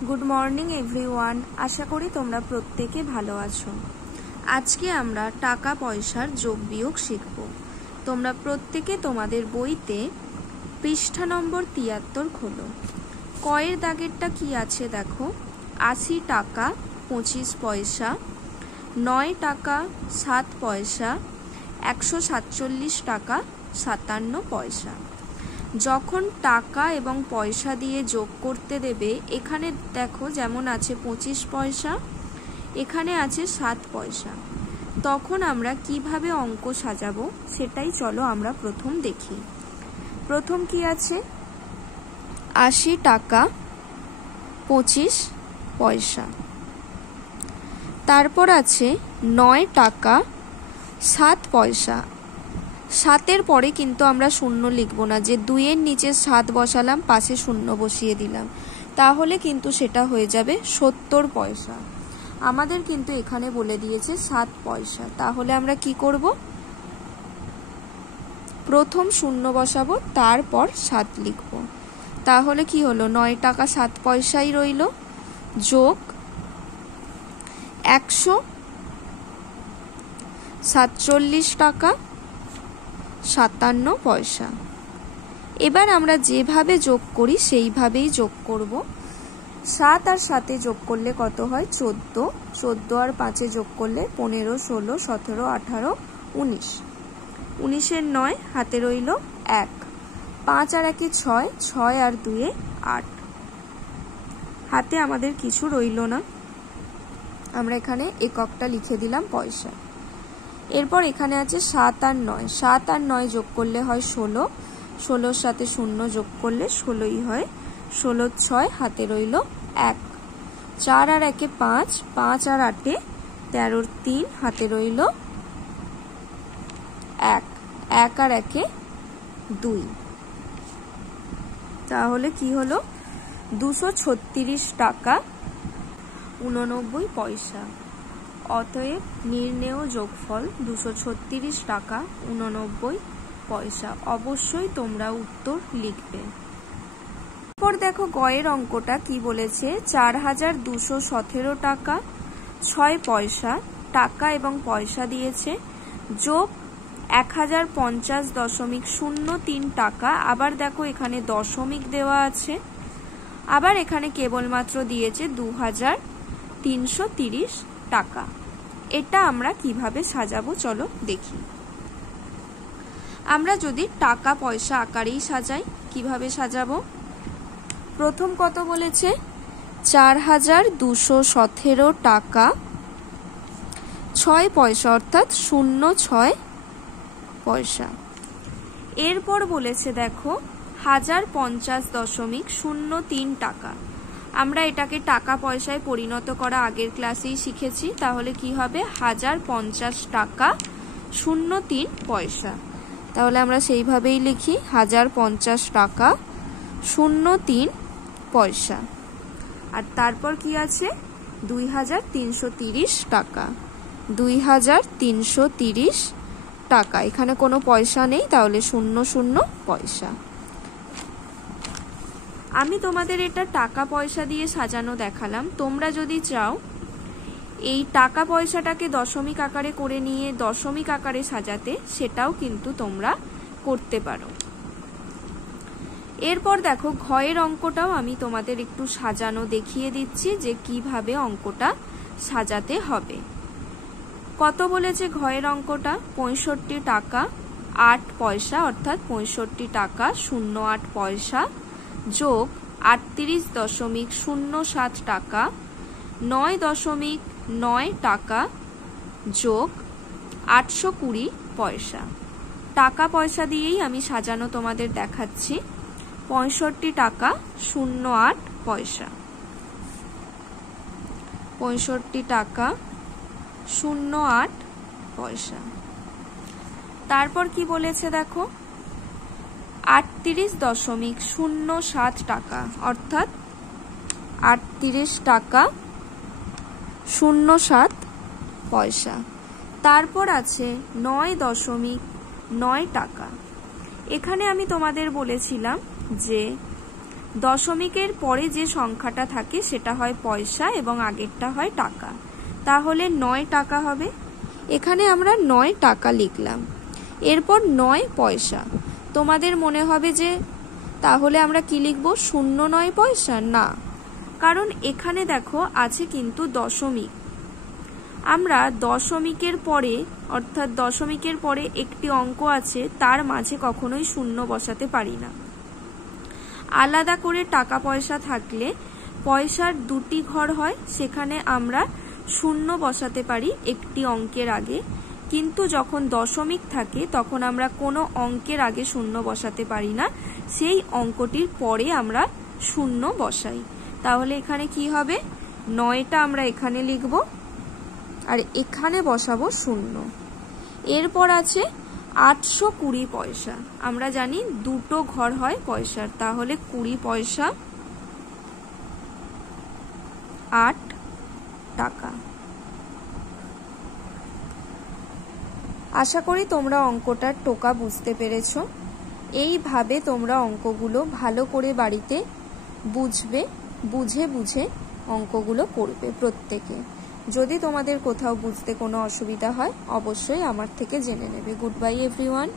Good morning everyone. आशा करी तोमरा प्रत्येके भालो आछो। आजके आमरा टाका पयसार जोग बियोग शिखबो। तोमरा प्रत्येके तोमादेर बोईते पृष्ठा नम्बर 73 खोलो। कयेर दागेरटा कि आछे देखो। 80 टाका 25 पयसा, 9 टाका 7 पयसा, 147 टाका 57 पयसा। যখন টাকা এবং পয়সা দিয়ে যোগ করতে দেবে, এখানে দেখো যেমন আছে 25 পয়সা, এখানে আছে 7 পয়সা, তখন আমরা কিভাবে অঙ্ক সাজাবো সেটাই চলো আমরা প্রথম দেখি। প্রথম কি আছে? 80 টাকা 25 পয়সা, তারপর আছে 9 টাকা 7 পয়সা। 7-এর পরে কিন্তু আমরা শূন্য লিখবো না, যে 2-এর নিচে 7 বসালাম, পাশে শূন্য বসিয়ে দিলাম, তাহলে কিন্তু সেটা হয়ে যাবে 70 পয়সা। আমাদের কিন্তু এখানে বলে দিয়েছে 7 পয়সা, তাহলে আমরা কি করব? প্রথম শূন্য বসাবো, তারপর 7 লিখব। তাহলে কি হলো? 9 টাকা 7 পয়সাই রইল, যোগ 147 টাকা 57 পয়সা। এবার আমরা যেভাবে যোগ করি সেইভাবেই যোগ করব। 7 আর 7-এ যোগ করলে কত হয়? 14। 14 আর 5-এ যোগ করলে 15, 16, 17, 18, 19। 19-এর 9 হাতে রইল 1। 5 আর 1-এ 6, 6 আর 2-এ 8। হাতে আমাদের কিছু রইল না, আমরা এখানে এককটা লিখে দিলাম পয়সা। এরপর এখানে আছে 7 আর 9। 7 আর 9 যোগ করলে হয় 16, 16-র সাথে 0 যোগ করলে 16ই হয়। 16, 6 হাতে রইল 1। 4 আর 1-এ 5, 5 আর 8-এ 13-র 3 হাতে রইল 1। 1 আর 1-এ 2। তাহলে কি হলো? 236 টাকা 89 পয়সা। অতএব নির্ণেয় যোগফল 236 টাকা 89 পয়সা। অবশ্যই তোমরা উত্তর লিখবে। এরপর দেখো গয়ের অঙ্কটা কি বলেছে। 4217 টাকা 6 পয়সা টাকা এবং পয়সা দিয়েছে, যোগ 1050.03 টাকা। আবার দেখো এখানে দশমিক দেওয়া আছে, আবার এখানে কেবলমাত্র দিয়েছে 2330 টাকা। এটা আমরা কিভাবে সাজাবো চলো দেখি। আমরা যদি টাকা পয়সা আকারেই সাজাই, কিভাবে সাজাবো? প্রথম কত বলেছে? 4217 টাকা 6 পয়সা, অর্থাৎ 06 পয়সা। এরপর বলেছে দেখো 1050.03 টাকা। আমরা এটাকে টাকা পয়সায় পরিণত করা আগের ক্লাসেই শিখেছি, তাহলে কি হবে? 1050 টাকা 03 পয়সা। তাহলে আমরা সেইভাবেই লিখি 1050 টাকা 03 পয়সা। আর তারপর কি আছে? 2330 টাকা, 2330 টাকা। এখানে কোনো পয়সা নেই, তাহলে 00 পয়সা। আমি তোমাদের এটা টাকা পয়সা দিয়ে সাজানো দেখালাম। তোমরা যদি চাও এই টাকা পয়সাটাকে দশমিক আকারে করে নিয়ে দশমিক আকারে সাজাতে, সেটাও কিন্তু তোমরা করতে পারো। এরপর দেখো ঘয়ের অঙ্কটাও আমি তোমাদের একটু সাজানো দেখিয়ে দিচ্ছি যে কিভাবে অঙ্কটা সাজাতে হবে। কত বলেছে ঘয়ের অঙ্কটা? 65 টাকা 8 পয়সা, অর্থাৎ 65 টাকা 08 পয়সা, যোগ 38.07 টাকা, 9.9 টাকা, যোগ 820 পয়সা। টাকা পয়সা দিয়েই আমি সাজানো তোমাদের দেখাচ্ছি। 65 টাকা 08 পয়সা, 65 টাকা 08 পয়সা। তারপর কি বলেছে দেখো 38.07 টাকা, অর্থাৎ 38 টাকা 07 পয়সা। তারপর আছে 9.9 টাকা। এখানে আমি তোমাদের বলেছিলাম যে দশমিকের পরে যে সংখ্যাটা থাকে সেটা হয় পয়সা এবং আগেরটা হয় টাকা। তাহলে 9 টাকা হবে। এখানে আমরা 9 টাকা লিখলাম। এরপর 9 পয়সা। তোমাদের মনে হবে যে তাহলে আমরা কি লিখব, 0.9 পয়সা? না, কারণ এখানে দেখো আছে কিন্তু দশমিক। আমরা দশমিকের পরে, অর্থাৎ দশমিকের পরে একটি অঙ্ক আছে, তার মাঝে কখনোই শূন্য বসাতে পারি না। আলাদা করে টাকা পয়সা থাকলে পয়সার দুটি ঘর হয়, সেখানে আমরা শূন্য বসাতে পারি একটি অঙ্কের আগে, কিন্তু যখন দশমিক থাকে তখন আমরা কোনো অঙ্কের আগে শূন্য বসাতে পারি না, সেই অঙ্কটির পরে আমরা শূন্য বসাই। তাহলে এখানে কি হবে, 9টা আমরা এখানে লিখব আর এখানে বসাবো শূন্য। এরপর আছে 820 পয়সা। আমরা জানি দুটো ঘর হয় পয়সার, তাহলে 20 পয়সা 8 টাকা। আশা করি তোমরা অঙ্কটার টোকা বুঝতে পেরেছ। এইভাবে তোমরা অঙ্কগুলো ভালো করে বাড়িতে বুঝবে, বুঝে বুঝে অঙ্কগুলো করবে প্রত্যেকে। যদি তোমাদের কোথাও বুঝতে কোনো অসুবিধা হয় অবশ্যই আমার থেকে জেনে নেবে। Good bye everyone.